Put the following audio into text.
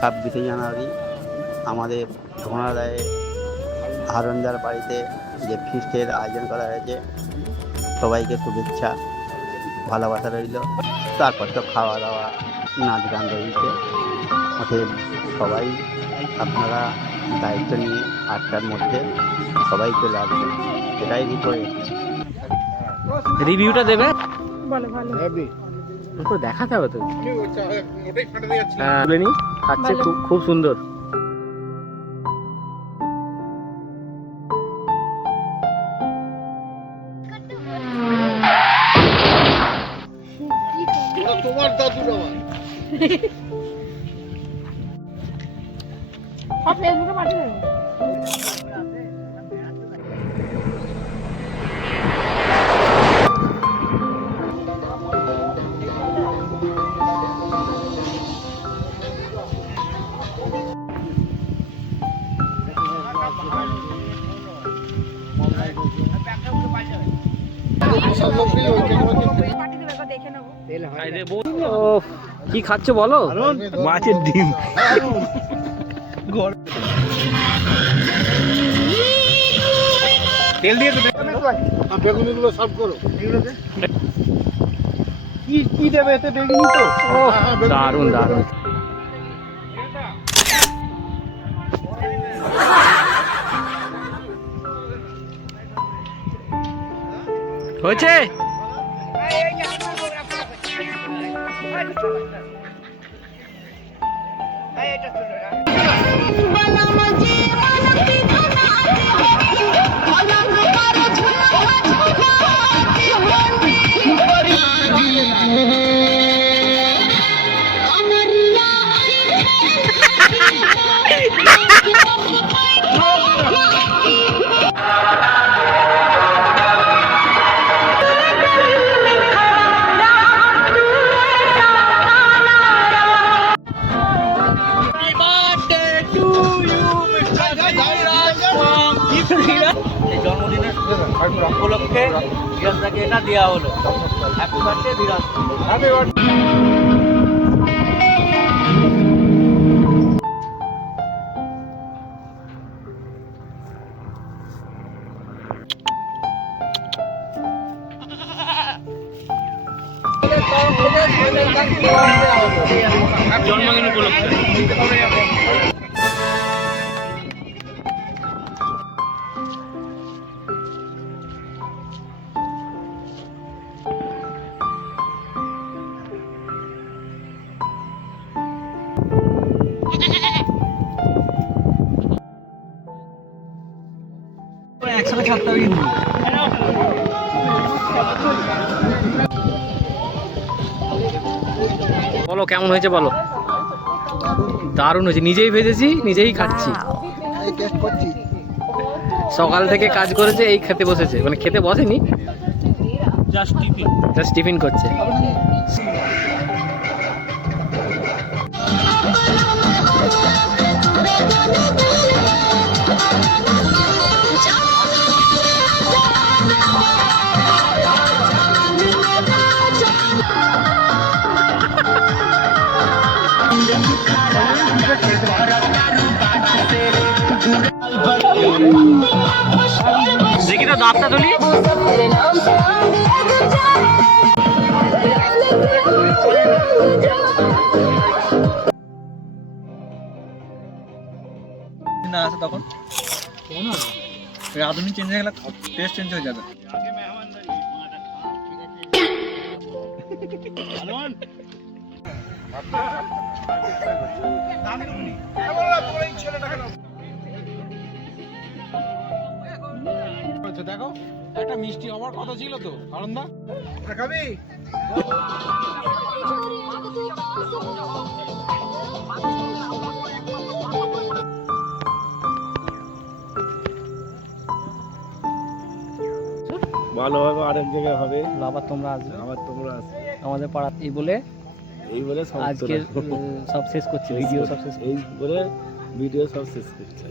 26 জানুয়ারি আমাদের ঘোড়াদায়ে হারনদার বাড়িতে যে ফিস্টের আয়োজন করা হয়েছে, সবাইকে শুভেচ্ছা ভালোবাসা রইল। তারপর তো খাওয়া দাওয়া নাচ গান রয়েছে। অতএব সবাই আপনারা দায়িত্ব নিয়ে 8টার মধ্যে সবাই চলে আসবেন, এটাই রিকোয়েস্ট। রিভিউটা দেবে, ভালো ভালো তারপর দেখাতে হবে তো। হ্যাঁ তুলে নি, খাচ্ছে খুব খুব সুন্দর। তোমার দাদু আমার সব ফেসবুকে পাঠিয়ে দেবো। কি খাচ্ছ বলো? মাছের ডিম। তেল দিয়ে তো বেগুনিগুলো সার্ভ করো। কি দেবে এতে? বেগুনি তো। দারুণ দারুণ হয়েছে। জন্মদিনের উপলক্ষে বিরাজদাকে এটা দেওয়া হলো। হ্যাপি বার্থডে বিরাজ। Happy birthday. জন্মদিন উপলক্ষে একসাথে ছাড়তে হবে কিন্তু। বলো কেমন হয়েছে বলো। দারুণ হয়েছে, নিজেই ভেজেছি নিজেই খাচ্ছি। সকাল থেকে কাজ করেছে, এই খেতে বসেছে, মানে খেতে বসেনি, জাস্ট টিফিন করছে। দেখি তো দাঁতটা তুলি। না আছে তখন রাঁধুনি চেঞ্জ হয়ে গেলে টেস্ট চেঞ্জ হয়ে যাবে। দেখো একটা মিষ্টি হওয়ার কথা ছিল তো। আনন্দা খাবি? ভালোভাবে আরেক জায়গায় হবে। আবার তোমরা আসবে, আমাদের পাড়া। এই বলে আজকে সব শেষ করছি, ভিডিও সব শেষ এই বলে ভিডিও সব শেষ করছে।